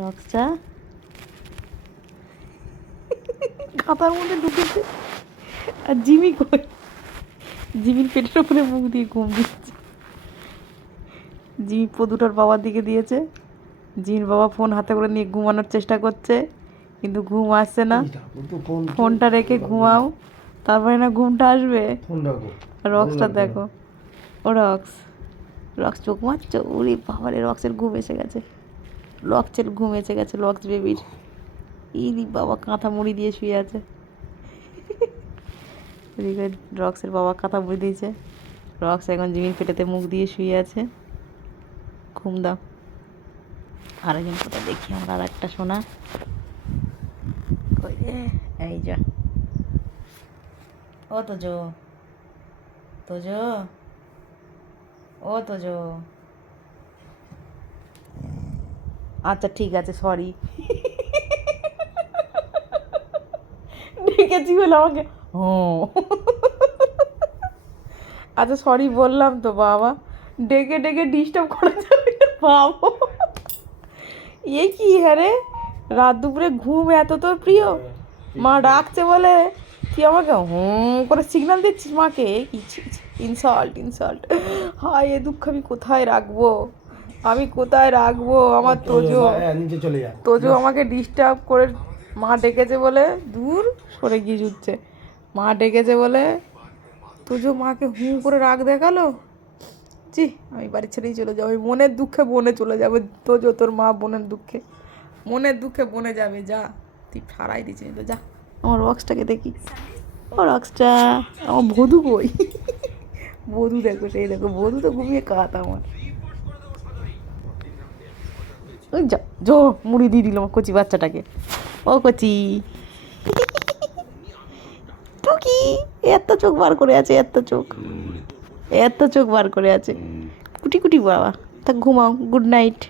রক্সটা খাতার মধ্যে ঢুকেছে। আর জিমি কই? জিমির পেটের উপরে মুখ দিয়ে ঘুম দিচ্ছে। জিমি পদুটার বাবার দিকে দিয়েছে। জিমির বাবা ফোন হাতে করে নিয়ে ঘুমানোর চেষ্টা করছে, কিন্তু ঘুম আসছে না। ফোনটা রেখে ঘুমাও, তারপরে না ঘুমটা আসবে। রক্সটা দেখো, ও রক্স, রক্স চোখ মারছো। ওরে বাবারে, রক্সের ঘুম এসে গেছে। রক্সের ঘুম এসে গেছে, রক্স বেবির। ইদি বাবা কাঁথা মুড়ি দিয়ে শুয়ে আছে। এদিকে রক্সের বাবা কাঁথা মুড়ি দিয়েছে। রক্স এখন জিমির পেটেতে মুখ দিয়ে শুয়ে আছে। ঘুম দাও। আরেকজন কোথায় দেখি আমরা, আর একটা সোনা কই রে? এই যা, ও তোজো, তোজো, ও তোজো। আচ্ছা ঠিক আছে, সরি। ডেকেছি বলে আমাকে ও। আচ্ছা সরি বললাম তো বাবা, ডেকে ডেকে ডিস্টার্ব করা যাবে না বাবা। এ কি হ্যাঁ রে, রাত দুপুরে ঘুম এত তোর প্রিয়? মা ডাকছে বলে তুই আমাকে হুম করে সিগন্যাল দিচ্ছিস মাকে? Insult, insult. হায়, এ দুঃখ আমি কোথায় রাখবো, আমি কোথায় রাখবো আমার তোজো? তোজো আমাকে ডিস্টার্ব করে, মা ডেকেছে বলে, দূর সরে গিয়ে জুটছে। মা ডেকেছে বলে তোজো মাকে হুঁ করে রাগ দেখালো। জি, আমি বাড়ি ছেড়েই চলে যাবো। মনের দুঃখে বনে চলে যাবে। তোজো, তোর মা বোনের দুঃখে, মনের দুঃখে বনে যাবে। যা, তুই ছাড়াই দিচ্ছিস তো, যা। আমার রক্সটাকে দেখি, ও রক্সটা, আমার বধূ কই? বধূ দেখো, সেই দেখো, বধূ তো ঘুমিয়ে কাত আমার। ওই যা, জো মুড়ি দিয়ে দিল আমার কচি বাচ্চাটাকে। ও কচি টুকি, এত চোখ বার করে আছে, এত চোখ, এত চোখ বার করে আছে। কুটি কুটি বাবা, তা ঘুমাও, গুড নাইট।